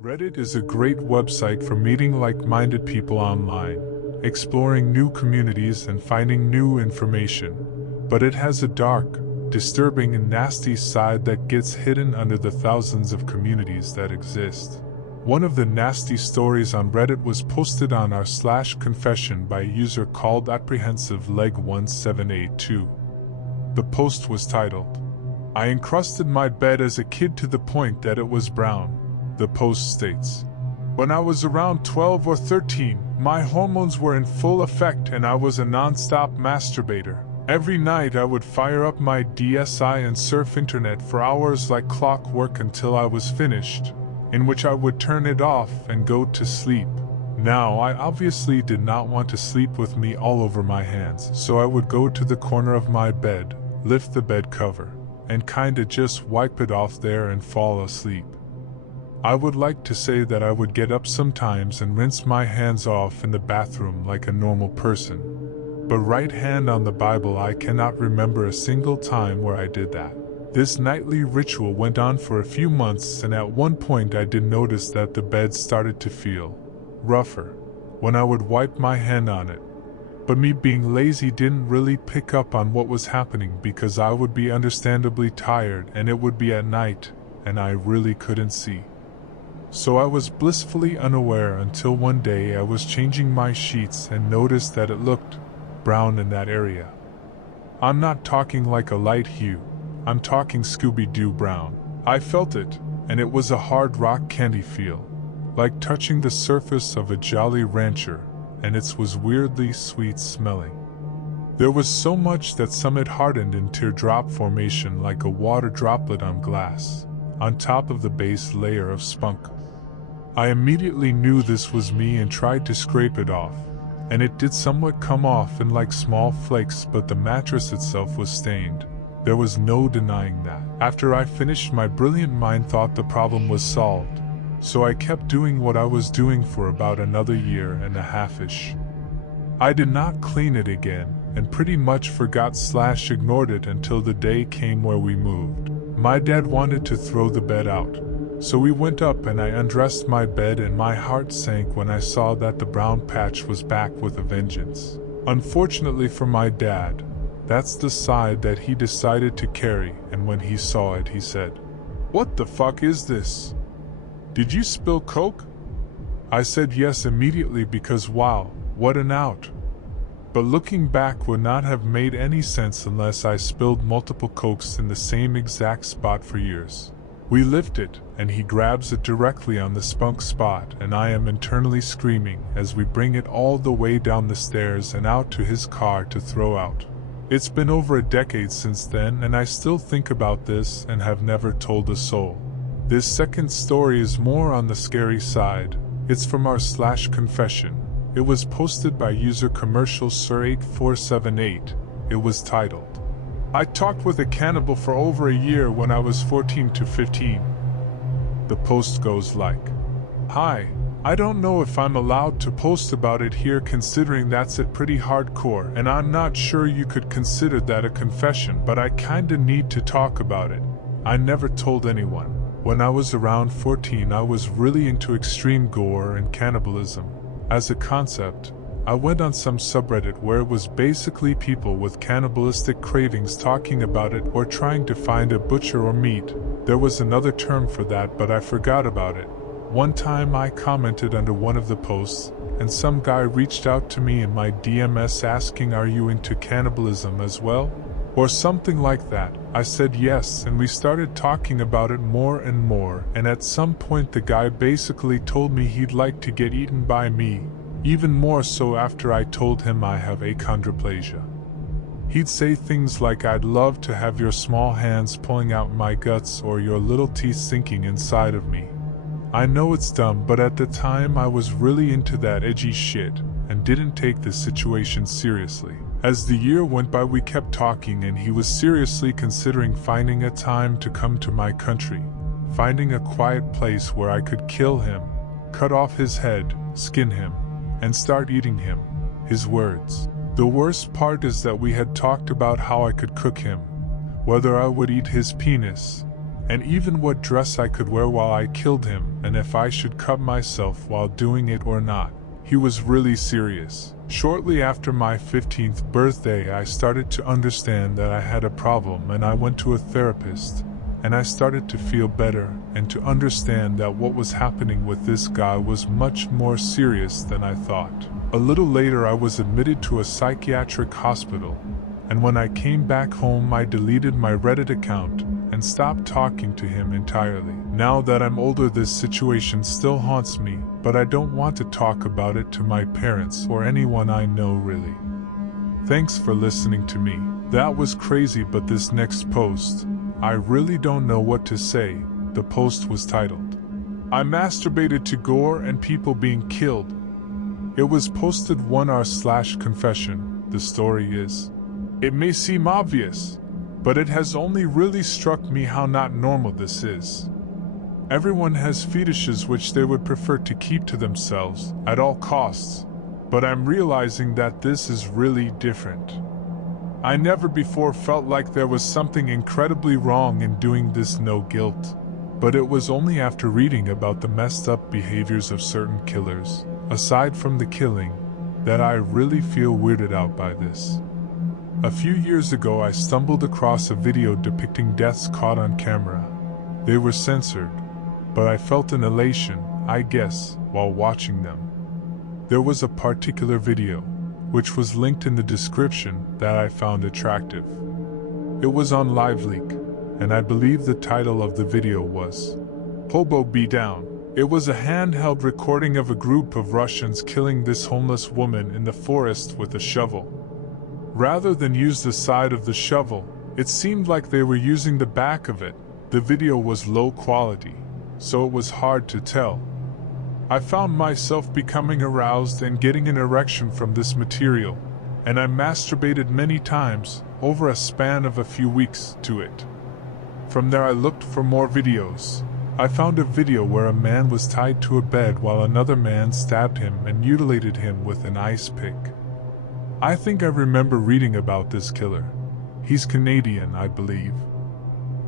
Reddit is a great website for meeting like-minded people online, exploring new communities and finding new information. But it has a dark, disturbing and nasty side that gets hidden under the thousands of communities that exist. One of the nasty stories on Reddit was posted on r/confession by a user called apprehensive leg 1782. The post was titled, "I encrusted my bed as a kid to the point that it was brown." The post states, "When I was around 12 or 13, my hormones were in full effect and I was a non-stop masturbator. Every night I would fire up my DSi and surf internet for hours like clockwork until I was finished, in which I would turn it off and go to sleep. Now I obviously did not want to sleep with me all over my hands, so I would go to the corner of my bed, lift the bed cover, and kinda just wipe it off there and fall asleep. I would like to say that I would get up sometimes and rinse my hands off in the bathroom like a normal person. But right hand on the Bible, I cannot remember a single time where I did that. This nightly ritual went on for a few months, and at one point I did notice that the bed started to feel rougher when I would wipe my hand on it. But me being lazy didn't really pick up on what was happening because I would be understandably tired and it would be at night and I really couldn't see. So I was blissfully unaware until one day I was changing my sheets and noticed that it looked brown in that area. I'm not talking like a light hue, I'm talking Scooby-Doo brown. I felt it, and it was a hard rock candy feel, like touching the surface of a Jolly Rancher, and it was weirdly sweet smelling. There was so much that some had hardened in teardrop formation like a water droplet on glass, on top of the base layer of spunk. I immediately knew this was me and tried to scrape it off, and it did somewhat come off in like small flakes, but the mattress itself was stained. There was no denying that. After I finished, my brilliant mind thought the problem was solved, so I kept doing what I was doing for about another year and a half-ish. I did not clean it again, and pretty much forgot/ignored it until the day came where we moved. My dad wanted to throw the bed out, so we went up and I undressed my bed, and my heart sank when I saw that the brown patch was back with a vengeance. Unfortunately for my dad, that's the side that he decided to carry, and when he saw it he said, "What the fuck is this? Did you spill Coke?" I said yes immediately because wow, what an out. But looking back would not have made any sense unless I spilled multiple Cokes in the same exact spot for years. We lift it, and he grabs it directly on the spunk spot, and I am internally screaming as we bring it all the way down the stairs and out to his car to throw out. It's been over a decade since then, and I still think about this and have never told a soul. This second story is more on the scary side. It's from r/confession. It was posted by user commercial sir8478. It was titled, "I talked with a cannibal for over a year when I was 14 to 15. The post goes like, "Hi, I don't know if I'm allowed to post about it here considering that's it pretty hardcore, and I'm not sure you could consider that a confession, but I kinda need to talk about it. I never told anyone. When I was around 14 I was really into extreme gore and cannibalism. As a concept, I went on some subreddit where it was basically people with cannibalistic cravings talking about it or trying to find a butcher or meat. There was another term for that, but I forgot about it. One time I commented under one of the posts, and some guy reached out to me in my DMs asking, "Are you into cannibalism as well?" Or something like that. I said yes, and we started talking about it more and more, and at some point the guy basically told me he'd like to get eaten by me. Even more so after I told him I have achondroplasia. He'd say things like, "I'd love to have your small hands pulling out my guts or your little teeth sinking inside of me." I know it's dumb, but at the time I was really into that edgy shit and didn't take the situation seriously. As the year went by we kept talking, and he was seriously considering finding a time to come to my country, finding a quiet place where I could kill him, cut off his head, skin him, and start eating him. His words. The worst part is that we had talked about how I could cook him, whether I would eat his penis, and even what dress I could wear while I killed him, and if I should cut myself while doing it or not. He was really serious. Shortly after my 15th birthday, I started to understand that I had a problem, and I went to a therapist, and I started to feel better and to understand that what was happening with this guy was much more serious than I thought. A little later, I was admitted to a psychiatric hospital, and when I came back home, I deleted my Reddit account and stopped talking to him entirely. Now that I'm older, this situation still haunts me, but I don't want to talk about it to my parents or anyone I know really. Thanks for listening to me. That was crazy, but this next post, I really don't know what to say. The post was titled, "I masturbated to gore and people being killed." It was posted 1r/confession. The story is, it may seem obvious, but it has only really struck me how not normal this is. Everyone has fetishes which they would prefer to keep to themselves at all costs, but I'm realizing that this is really different. I never before felt like there was something incredibly wrong in doing this, no guilt. But it was only after reading about the messed up behaviors of certain killers, aside from the killing, that I really feel weirded out by this. A few years ago, I stumbled across a video depicting deaths caught on camera. They were censored, but I felt an elation, I guess, while watching them. There was a particular video, which was linked in the description, that I found attractive. It was on LiveLeak, and I believe the title of the video was Hobo Beatdown. It was a handheld recording of a group of Russians killing this homeless woman in the forest with a shovel. Rather than use the side of the shovel, it seemed like they were using the back of it. The video was low quality, so it was hard to tell. I found myself becoming aroused and getting an erection from this material, and I masturbated many times over a span of a few weeks to it. From there I looked for more videos. I found a video where a man was tied to a bed while another man stabbed him and mutilated him with an ice pick. I think I remember reading about this killer. He's Canadian, I believe.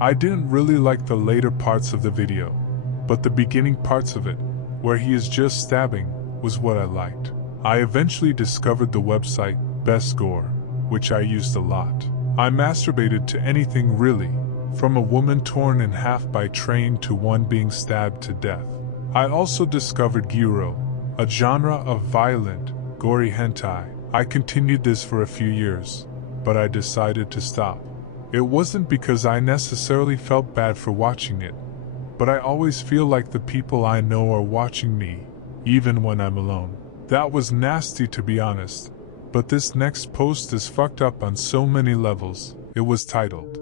I didn't really like the later parts of the video, but the beginning parts of it, where he is just stabbing, was what I liked. I eventually discovered the website Best Gore, which I used a lot. I masturbated to anything really, from a woman torn in half by train to one being stabbed to death. I also discovered gyro, a genre of violent, gory hentai. I continued this for a few years, but I decided to stop. It wasn't because I necessarily felt bad for watching it, but I always feel like the people I know are watching me, even when I'm alone. That was nasty, to be honest, but this next post is fucked up on so many levels. It was titled,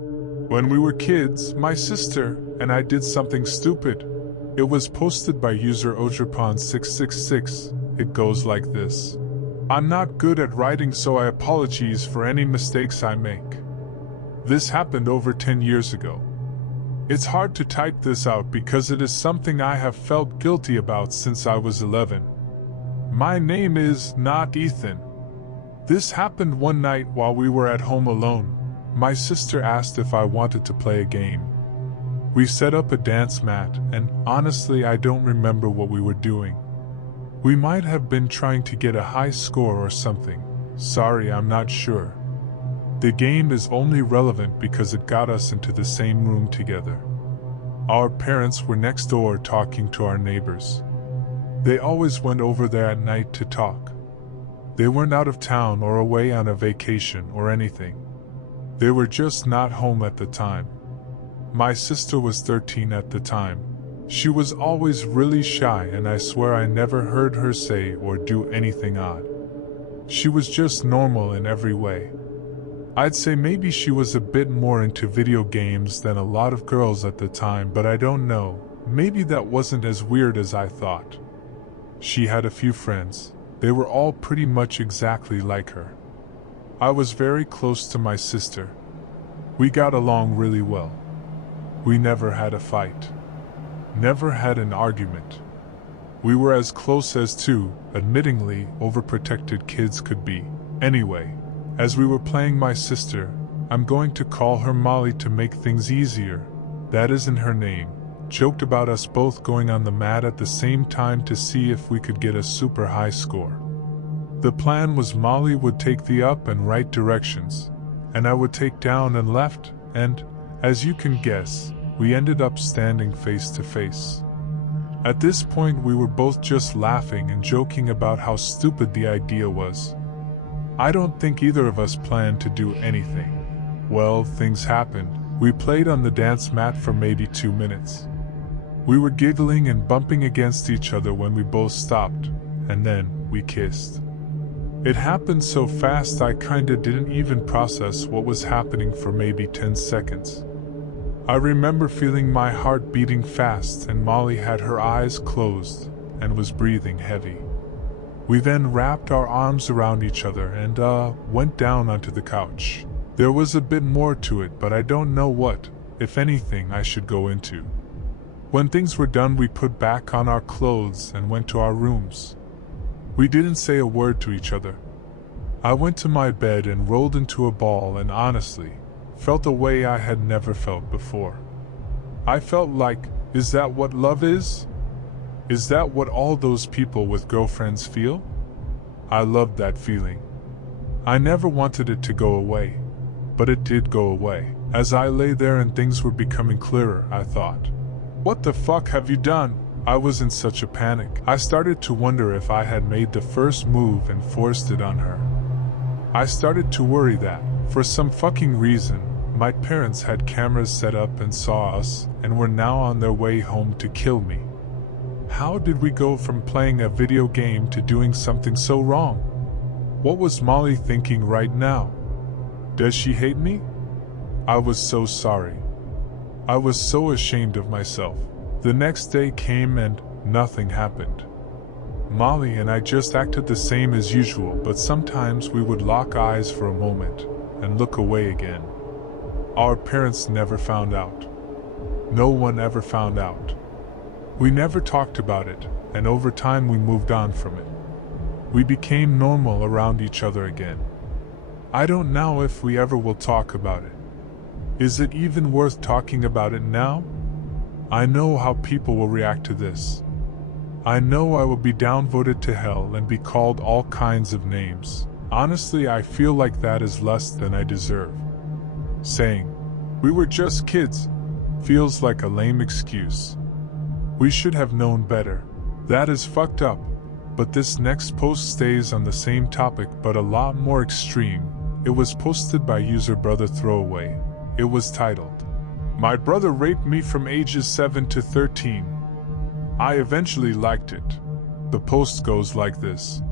"When we were kids, my sister and I did something stupid." It was posted by user Odrapon666. It goes like this. "I'm not good at writing, so I apologize for any mistakes I make. This happened over 10 years ago. It's hard to type this out because it is something I have felt guilty about since I was 11. My name is not Ethan. This happened one night while we were at home alone. My sister asked if I wanted to play a game. We set up a dance mat, and honestly I don't remember what we were doing. We might have been trying to get a high score or something. Sorry, I'm not sure. The game is only relevant because it got us into the same room together. Our parents were next door talking to our neighbors. They always went over there at night to talk. They weren't out of town or away on a vacation or anything. They were just not home at the time. My sister was 13 at the time. She was always really shy, and I swear I never heard her say or do anything odd. She was just normal in every way. I'd say maybe she was a bit more into video games than a lot of girls at the time, but I don't know. Maybe that wasn't as weird as I thought. She had a few friends. They were all pretty much exactly like her. I was very close to my sister. We got along really well. We never had a fight. Never had an argument. We were as close as two, admittingly, overprotected kids could be. Anyway, as we were playing my sister, I'm going to call her Molly to make things easier, that isn't her name, joked about us both going on the mat at the same time to see if we could get a super high score. The plan was Molly would take the up and right directions, and I would take down and left, and, as you can guess, we ended up standing face to face. At this point we were both just laughing and joking about how stupid the idea was. I don't think either of us planned to do anything. Well, things happened. We played on the dance mat for maybe 2 minutes. We were giggling and bumping against each other when we both stopped, and then we kissed. It happened so fast I kinda didn't even process what was happening for maybe 10 seconds. I remember feeling my heart beating fast, and Molly had her eyes closed and was breathing heavy. We then wrapped our arms around each other and went down onto the couch. There was a bit more to it, but I don't know what, if anything, I should go into. When things were done, we put back on our clothes and went to our rooms. We didn't say a word to each other. I went to my bed and rolled into a ball and honestly felt a way I had never felt before. I felt like, is that what love is? Is that what all those people with girlfriends feel? I loved that feeling. I never wanted it to go away, but it did go away. As I lay there and things were becoming clearer, I thought, what the fuck have you done? I was in such a panic. I started to wonder if I had made the first move and forced it on her. I started to worry that, for some fucking reason, my parents had cameras set up and saw us and were now on their way home to kill me. How did we go from playing a video game to doing something so wrong? What was Molly thinking right now? Does she hate me? I was so sorry. I was so ashamed of myself. The next day came and nothing happened. Molly and I just acted the same as usual, but sometimes we would lock eyes for a moment and look away again. Our parents never found out. No one ever found out. We never talked about it, and over time we moved on from it. We became normal around each other again. I don't know if we ever will talk about it. Is it even worth talking about it now? I know how people will react to this. I know I will be downvoted to hell and be called all kinds of names. Honestly, I feel like that is less than I deserve. Saying, "We were just kids," feels like a lame excuse. We should have known better. That is fucked up. But this next post stays on the same topic but a lot more extreme. It was posted by user Brother Throwaway. It was titled, "My brother raped me from ages 7 to 13. I eventually liked it." The post goes like this.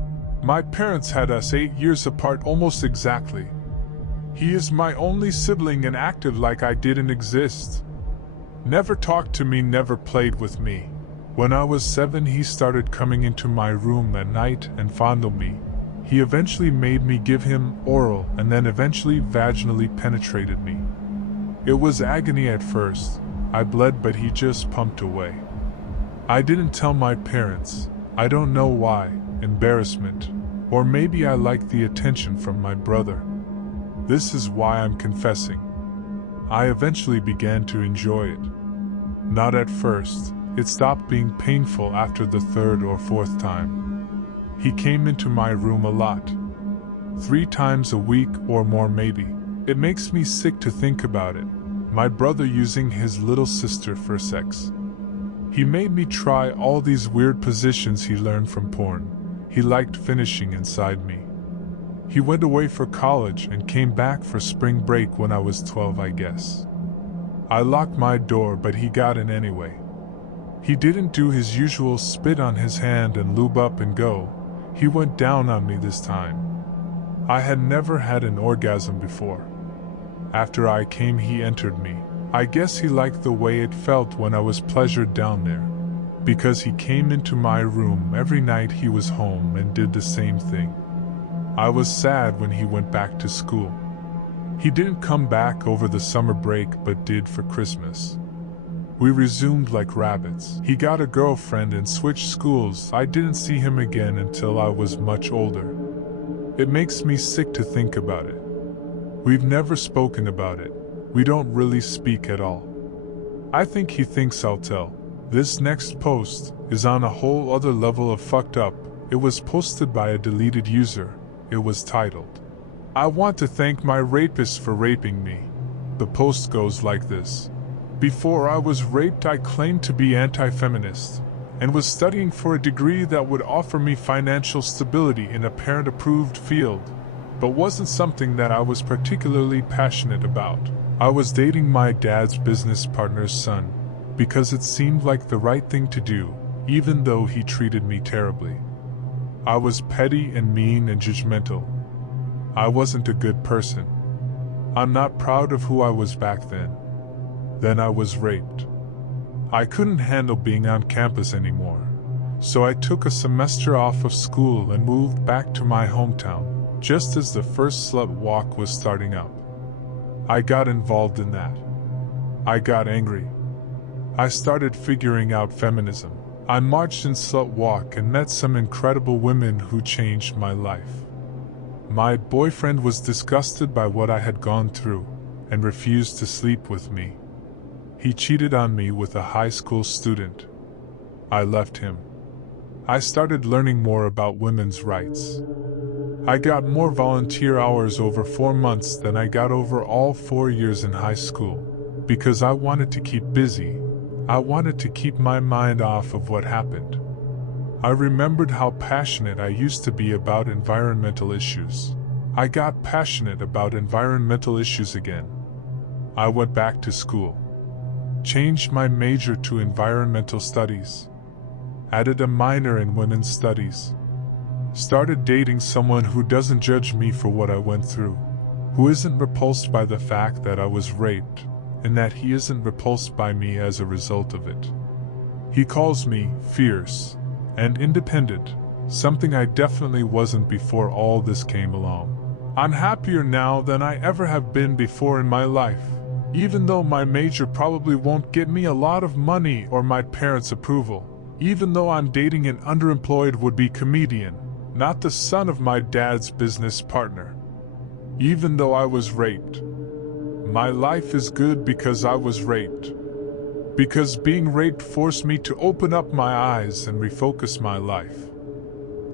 "My parents had us 8 years apart almost exactly. He is my only sibling and acted like I didn't exist. Never talked to me, never played with me. When I was 7, he started coming into my room at night and fondled me. He eventually made me give him oral and then eventually vaginally penetrated me. It was agony at first. I bled, but he just pumped away. I didn't tell my parents. I don't know why. Embarrassment. Or maybe I liked the attention from my brother. This is why I'm confessing. I eventually began to enjoy it. Not at first. It stopped being painful after the 3rd or 4th time. He came into my room a lot. 3 times a week or more maybe. It makes me sick to think about it. My brother using his little sister for sex. He made me try all these weird positions he learned from porn. He liked finishing inside me. He went away for college and came back for spring break when I was 12, I guess. I locked my door, but he got in anyway. He didn't do his usual spit on his hand and lube up and go. He went down on me this time. I had never had an orgasm before. After I came, he entered me. I guess he liked the way it felt when I was pleasured down there. Because he came into my room every night he was home and did the same thing. I was sad when he went back to school. He didn't come back over the summer break but did for Christmas. We resumed like rabbits. He got a girlfriend and switched schools. I didn't see him again until I was much older. It makes me sick to think about it. We've never spoken about it. We don't really speak at all. I think he thinks I'll tell. This next post is on a whole other level of fucked up. It was posted by a deleted user. It was titled, "I want to thank my rapist for raping me." The post goes like this. Before I was raped, I claimed to be anti-feminist and was studying for a degree that would offer me financial stability in a parent-approved field, but wasn't something that I was particularly passionate about. I was dating my dad's business partner's son because it seemed like the right thing to do, even though he treated me terribly. I was petty and mean and judgmental. I wasn't a good person. I'm not proud of who I was back then. Then I was raped. I couldn't handle being on campus anymore, so I took a semester off of school and moved back to my hometown, just as the first slut walk was starting up. I got involved in that. I got angry. I started figuring out feminism. I marched in Slut Walk and met some incredible women who changed my life. My boyfriend was disgusted by what I had gone through and refused to sleep with me. He cheated on me with a high school student. I left him. I started learning more about women's rights. I got more volunteer hours over 4 months than I got over all 4 years in high school, because I wanted to keep busy. I wanted to keep my mind off of what happened. I remembered how passionate I used to be about environmental issues. I got passionate about environmental issues again. I went back to school. Changed my major to environmental studies. Added a minor in women's studies. Started dating someone who doesn't judge me for what I went through. Who isn't repulsed by the fact that I was raped, and that he isn't repulsed by me as a result of it. He calls me fierce and independent, something I definitely wasn't before all this came along. I'm happier now than I ever have been before in my life, even though my major probably won't get me a lot of money or my parents' approval, even though I'm dating an underemployed would-be comedian, not the son of my dad's business partner. Even though I was raped. My life is good because I was raped. Because being raped forced me to open up my eyes and refocus my life.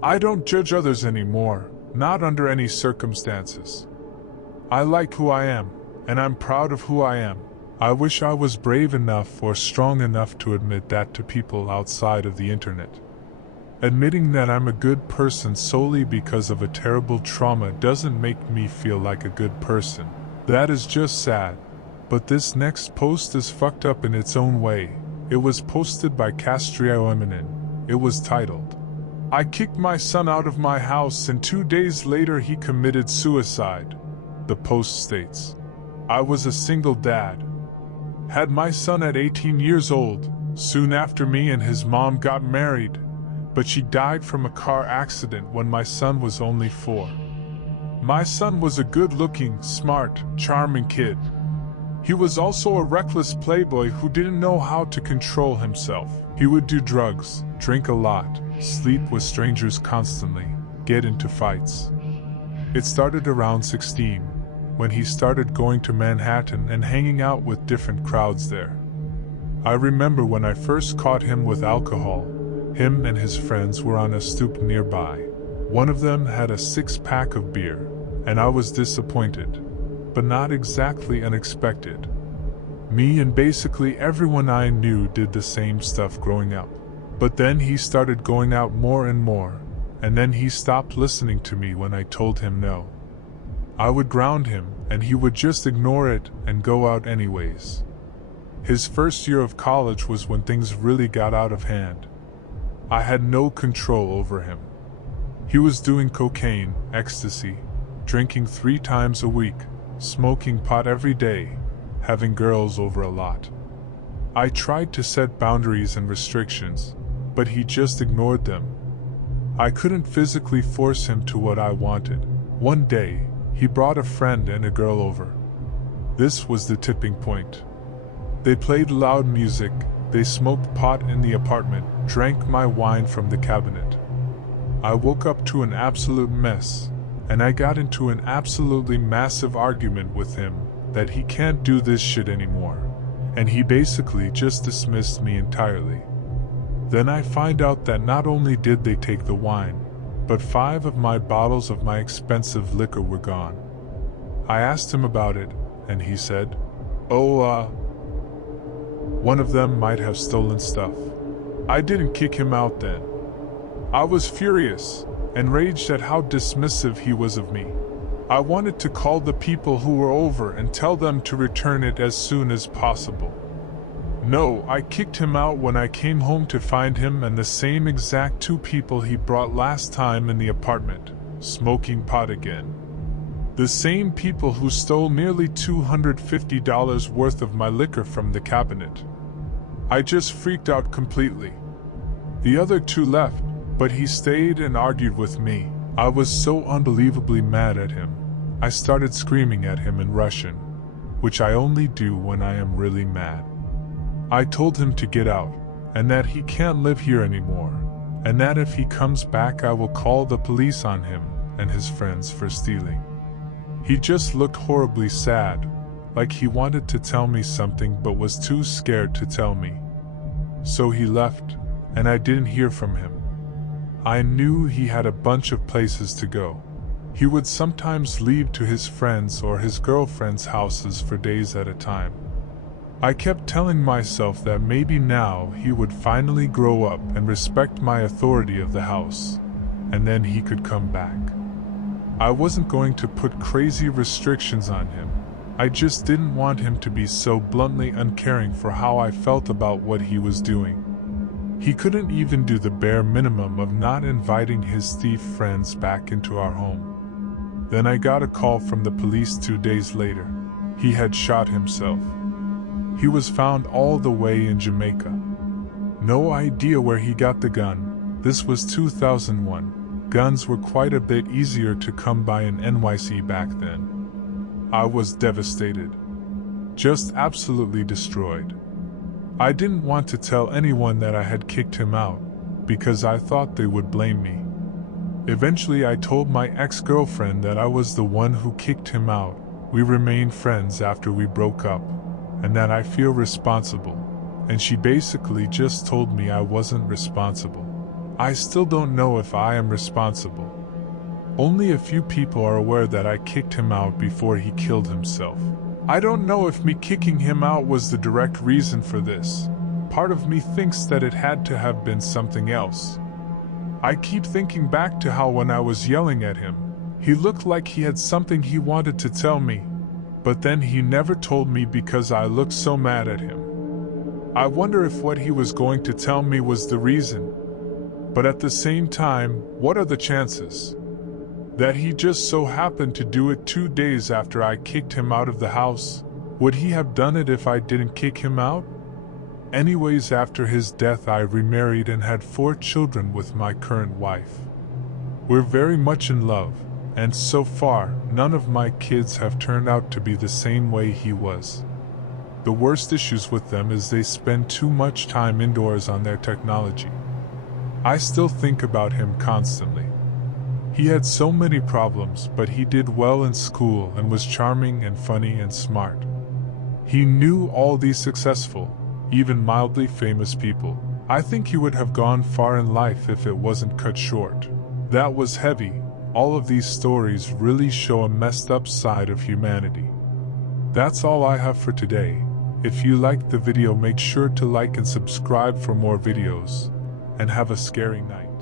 I don't judge others anymore, not under any circumstances. I like who I am, and I'm proud of who I am. I wish I was brave enough or strong enough to admit that to people outside of the internet. Admitting that I'm a good person solely because of a terrible trauma doesn't make me feel like a good person. That is just sad. But this next post is fucked up in its own way. It was posted by Castrio Eminem. It was titled, "I kicked my son out of my house and 2 days later he committed suicide." The post states, "I was a single dad. Had my son at 18 years old, soon after me and his mom got married, but she died from a car accident when my son was only 4. My son was a good-looking, smart, charming kid. He was also a reckless playboy who didn't know how to control himself. He would do drugs, drink a lot, sleep with strangers constantly, get into fights. It started around 16, when he started going to Manhattan and hanging out with different crowds there. I remember when I first caught him with alcohol, him and his friends were on a stoop nearby. One of them had a 6-pack of beer, and I was disappointed, but not exactly unexpected. Me and basically everyone I knew did the same stuff growing up. But then he started going out more and more, and then he stopped listening to me when I told him no. I would ground him, and he would just ignore it and go out anyways. His first year of college was when things really got out of hand. I had no control over him. He was doing cocaine, ecstasy, drinking 3 times a week, smoking pot every day, having girls over a lot. I tried to set boundaries and restrictions, but he just ignored them. I couldn't physically force him to what I wanted. One day, he brought a friend and a girl over. This was the tipping point. They played loud music, they smoked pot in the apartment, drank my wine from the cabinet. I woke up to an absolute mess, and I got into an absolutely massive argument with him that he can't do this shit anymore, and he basically just dismissed me entirely. Then I find out that not only did they take the wine, but 5 of my bottles of my expensive liquor were gone. I asked him about it, and he said, one of them might have stolen stuff. I didn't kick him out then. I was furious, enraged at how dismissive he was of me. I wanted to call the people who were over and tell them to return it as soon as possible. No, I kicked him out when I came home to find him and the same exact 2 people he brought last time in the apartment, smoking pot again. The same people who stole nearly $250 worth of my liquor from the cabinet. I just freaked out completely. The other 2 left, but he stayed and argued with me. I was so unbelievably mad at him. I started screaming at him in Russian, which I only do when I am really mad. I told him to get out, and that he can't live here anymore, and that if he comes back I will call the police on him and his friends for stealing. He just looked horribly sad, like he wanted to tell me something but was too scared to tell me. So he left, and I didn't hear from him. I knew he had a bunch of places to go. He would sometimes leave to his friends or his girlfriends' houses for days at a time. I kept telling myself that maybe now he would finally grow up and respect my authority of the house, and then he could come back. I wasn't going to put crazy restrictions on him. I just didn't want him to be so bluntly uncaring for how I felt about what he was doing. He couldn't even do the bare minimum of not inviting his thief friends back into our home. Then I got a call from the police 2 days later. He had shot himself. He was found all the way in Jamaica. No idea where he got the gun. This was 2001. Guns were quite a bit easier to come by in NYC back then. I was devastated. Just absolutely destroyed. I didn't want to tell anyone that I had kicked him out, because I thought they would blame me. Eventually I told my ex-girlfriend that I was the one who kicked him out. We remained friends after we broke up, and that I feel responsible, and she basically just told me I wasn't responsible. I still don't know if I am responsible. Only a few people are aware that I kicked him out before he killed himself. I don't know if me kicking him out was the direct reason for this. Part of me thinks that it had to have been something else. I keep thinking back to how when I was yelling at him, he looked like he had something he wanted to tell me, but then he never told me because I looked so mad at him. I wonder if what he was going to tell me was the reason. But at the same time, what are the chances that he just so happened to do it 2 days after I kicked him out of the house? Would he have done it if I didn't kick him out? Anyways, after his death I remarried and had 4 children with my current wife. We're very much in love, and so far, none of my kids have turned out to be the same way he was. The worst issues with them is they spend too much time indoors on their technology. I still think about him constantly. He had so many problems, but he did well in school and was charming and funny and smart. He knew all these successful, even mildly famous people. I think he would have gone far in life if it wasn't cut short. That was heavy. All of these stories really show a messed up side of humanity. That's all I have for today. If you liked the video, make sure to like and subscribe for more videos. And have a scary night.